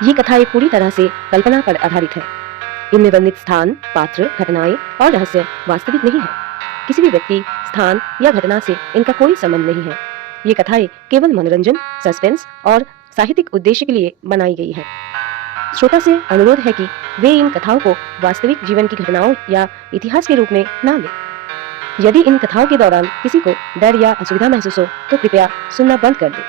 ये कथाएं पूरी तरह से कल्पना पर आधारित है। इनमें वर्णित स्थान, पात्र, घटनाएं और रहस्य वास्तविक नहीं है। किसी भी व्यक्ति, स्थान या घटना से इनका कोई संबंध नहीं है। ये कथाएं केवल मनोरंजन, सस्पेंस और साहित्यिक उद्देश्य के लिए बनाई गई है। श्रोता से अनुरोध है कि वे इन कथाओं को वास्तविक जीवन की घटनाओं या इतिहास के रूप में ना लें। यदि इन कथाओं के दौरान किसी को डर या असुविधा महसूस हो तो कृपया सुनना बंद कर दें।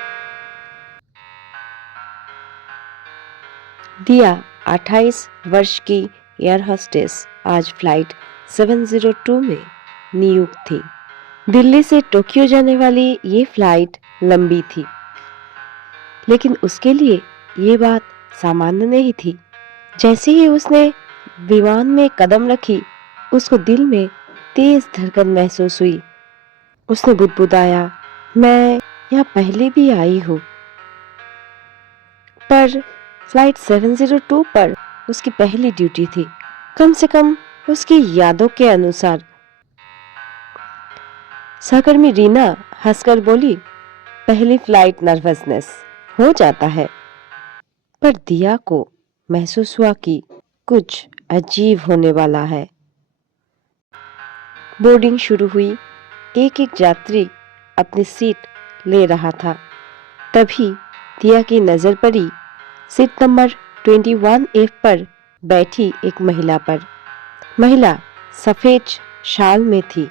दिया 28 वर्ष की एयर होस्टेस आज फ्लाइट 702 में नियुक्त थी। दिल्ली से टोक्यो जाने वाली ये फ्लाइट लंबी थी, लेकिन उसके लिए ये बात सामान्य नहीं थी। जैसे ही उसने विमान में कदम रखी, उसको दिल में तेज धड़कन महसूस हुई। उसने बुदबुदाया, मैं यहाँ पहले भी आई हूँ। पर फ्लाइट 702 पर उसकी पहली ड्यूटी थी, कम से कम उसकी यादों के अनुसार। सहकर्मी रीना हंसकर बोली, पहली फ्लाइट नर्वसनेस हो जाता है। पर दिया को महसूस हुआ कि कुछ अजीब होने वाला है। बोर्डिंग शुरू हुई। एक एक यात्री अपनी सीट ले रहा था। तभी दिया की नजर पड़ी सीट नंबर 21F पर बैठी एक महिला पर। महिला सफेद शाल में थी,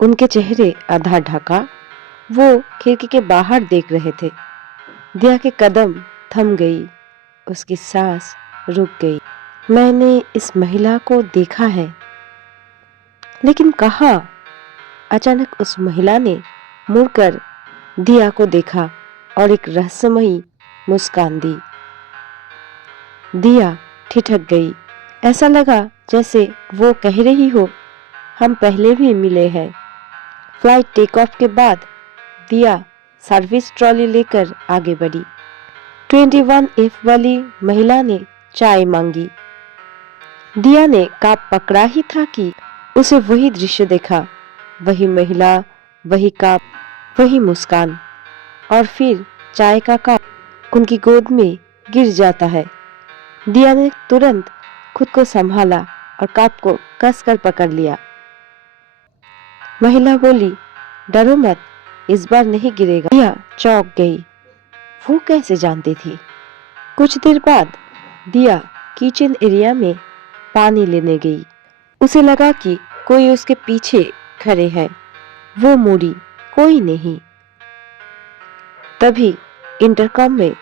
उनके चेहरे आधा ढका। वो खिड़की के बाहर देख रहे थे। दिया के कदम थम गई, उसकी सांस रुक गई। मैंने इस महिला को देखा है, लेकिन कहाँ? अचानक उस महिला ने मुड़कर दिया को देखा और एक रहस्यमयी मुस्कान दी। दिया ठिठक गई। ऐसा लगा जैसे वो कह रही हो, हम पहले भी मिले हैं। फ्लाइट टेक ऑफ के बाद दिया सर्विस ट्रॉली लेकर आगे बढ़ी। 21F वाली महिला ने चाय मांगी। दिया ने कप पकड़ा ही था कि उसे वही दृश्य देखा, वही महिला, वही कप, वही मुस्कान, और फिर चाय का कप उनकी गोद में गिर जाता है। दिया ने तुरंत खुद को संभाला और कप को कसकर पकड़ लिया। महिला बोली, डरो मत, इस बार नहीं गिरेगा। दिया चौंक गई। वो कैसे जानती थी? कुछ देर बाद दिया किचन एरिया में पानी लेने गई। उसे लगा कि कोई उसके पीछे खड़े हैं। वो मुड़ी, कोई नहीं। तभी इंटरकॉम में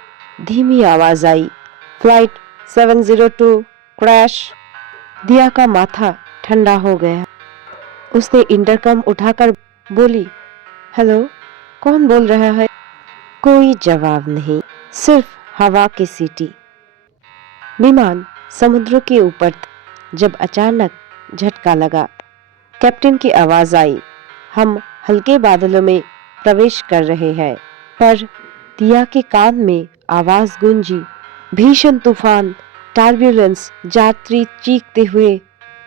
धीमी आवाज आई, फ्लाइट 702 क्रैश। दिया का माथा ठंडा हो गया। उसने इंटरकॉम उठाकर बोली, हेलो, कौन बोल रहा है? कोई जवाब नहीं, सिर्फ हवा की सीटी। विमान समुद्र के ऊपर था जब अचानक झटका लगा। कैप्टन की आवाज आई, हम हल्के बादलों में प्रवेश कर रहे हैं। पर दिया के कान में आवाज गूंजी, भीषण तूफान, टर्बुलेंस, यात्री चीखते हुए।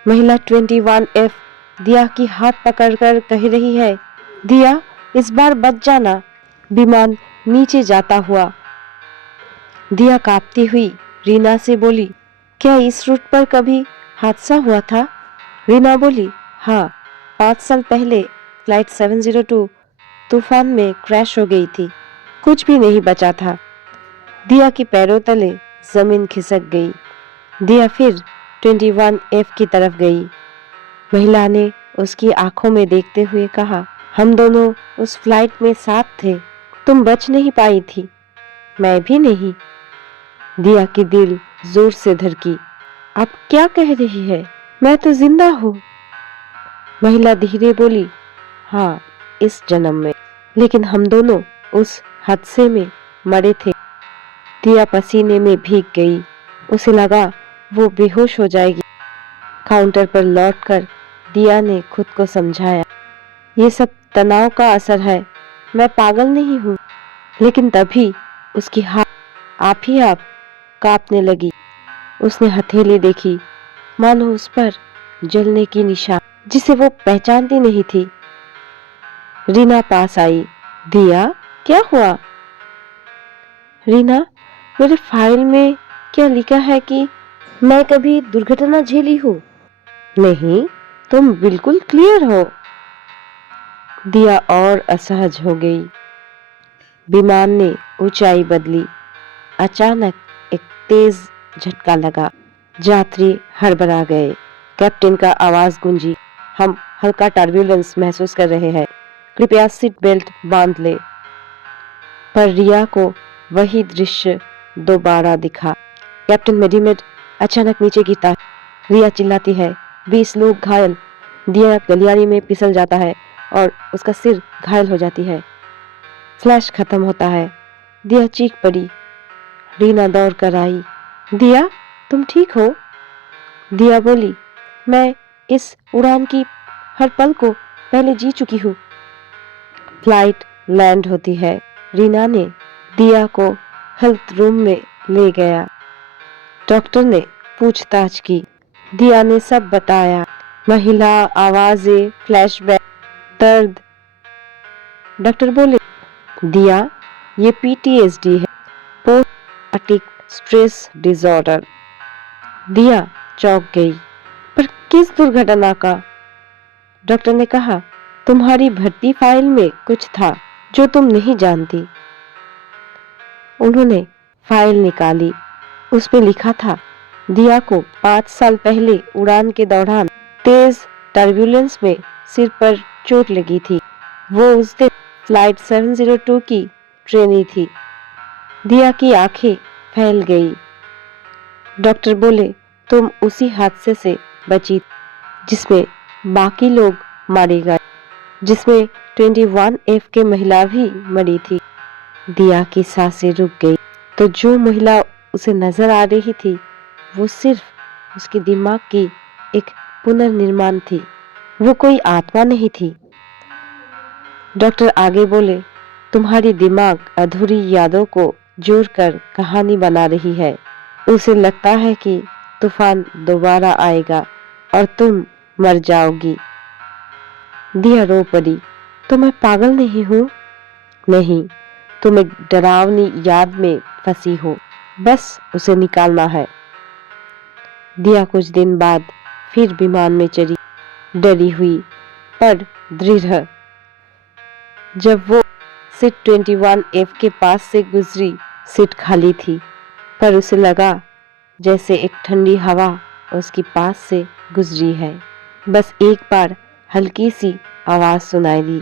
महिला 21F दिया की हाथ पकड़कर कह रही है, दिया इस बार बच जाना। विमान नीचे जाता हुआ दिया कांपती हुई रीना से बोली, क्या इस रूट पर कभी हादसा हुआ था? रीना बोली, हाँ, 5 साल पहले फ्लाइट 702 तूफान में क्रैश हो गई थी। कुछ भी नहीं बचा था। दिया के पैरों तले जमीन खिसक गई। दिया फिर 21F की तरफ गई। महिला ने उसकी आंखों में देखते हुए कहा, हम दोनों उस फ्लाइट में साथ थे। तुम बच नहीं पाई थी, मैं भी नहीं। दिया की दिल जोर से धड़की। अब क्या कह रही है? मैं तो जिंदा हूँ। महिला धीरे बोली, हाँ, इस जन्म में, लेकिन हम दोनों उस हादसे में मरे थे। दिया पसीने में भीग गई। उसे लगा वो बेहोश हो जाएगी। काउंटर पर लौटकर दिया ने खुद को समझाया, ये सब तनाव का असर है, मैं पागल नहीं हूँ। लेकिन तभी उसकी हाथ आप ही आप कांपने लगी। उसने हथेली देखी, मानो उस पर जलने की निशान, जिसे वो पहचानती नहीं थी। रीना पास आई। दिया, क्या हुआ? रीना, मेरे फाइल में क्या लिखा है कि मैं कभी दुर्घटना झेली हूँ? नहीं, तुम बिल्कुल क्लियर हो। दिया और असहज हो गई। विमान ने ऊंचाई बदली। अचानक एक तेज झटका लगा। यात्री हड़बड़ा गए। कैप्टन का आवाज गूंजी, हम हल्का टर्बुलेंस महसूस कर रहे हैं, कृपया सीट बेल्ट बांध ले। पर रिया को वही दृश्य दोबारा दिखा। कैप्टन मेडिमेड अचानक नीचे गिरता है। रिया चिल्लाती है, 20 लोग घायल। दिया गलियारे में फिसल जाता है और उसका सिर घायल हो जाती है। फ्लैश खत्म होता है। दिया चीख पड़ी। रीना दौड़ कर आई। दिया, तुम ठीक हो? दिया बोली, मैं इस उड़ान की हर पल को पहले जी चुकी हूँ। फ्लाइट लैंड होती है। रीना ने दिया को हेल्थ रूम में ले गया। डॉक्टर ने पूछताछ की। दिया ने सब बताया। महिला आवाजें, फ्लैशबैक, दर्द। डॉक्टर बोले, दिया, ये पीटीएसडी है, पोस्ट ट्रॉमेटिक स्ट्रेस डिसऑर्डर। दिया चौंक गई। पर किस दुर्घटना का? डॉक्टर ने कहा, तुम्हारी भर्ती फाइल में कुछ था जो तुम नहीं जानती। उन्होंने फाइल निकाली। उस पे लिखा था, दिया को 5 साल पहले उड़ान के दौरान तेज टर्बुलेंस में सिर पर चोट लगी थी। वो उस दिन फ्लाइट 702 की ट्रेनी थी। दिया की आंखें फैल गई। डॉक्टर बोले, तुम उसी हादसे से बची जिसमें बाकी लोग मारे गए, जिसमें 21F के महिला भी मरी थी। दिया की सांसें रुक गई। तो जो महिला उसे नजर आ रही थी, वो सिर्फ उसके दिमाग की एक पुनर्निर्माण थी। वो कोई आत्मा नहीं थी। डॉक्टर आगे बोले, तुम्हारी दिमाग अधूरी यादों को जोड़कर कहानी बना रही है। उसे लगता है कि तूफान दोबारा आएगा और तुम मर जाओगी। दिया रो पड़ी, तो मैं पागल नहीं हूँ? नहीं, तुम एक डरावनी याद में फंसी हो, बस उसे निकालना है। दिया कुछ दिन बाद फिर विमान में चढ़ी, डरी हुई पर दृढ़। जब वो सीट 21F के पास से गुजरी, सीट खाली थी, पर उसे लगा जैसे एक ठंडी हवा उसके पास से गुजरी है। बस एक बार हल्की सी आवाज सुनाई दी,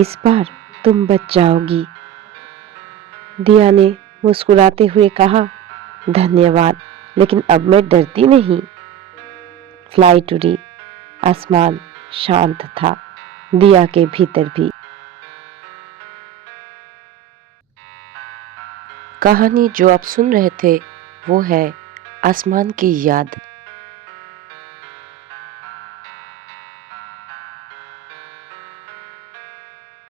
इस बार तुम बच जाओगी। दिया ने मुस्कुराते हुए कहा, धन्यवाद, लेकिन अब मैं डरती नहीं। फ्लाइट उड़ी। आसमान शांत था, दिया के भीतर भी। कहानी जो आप सुन रहे थे वो है आसमान की याद।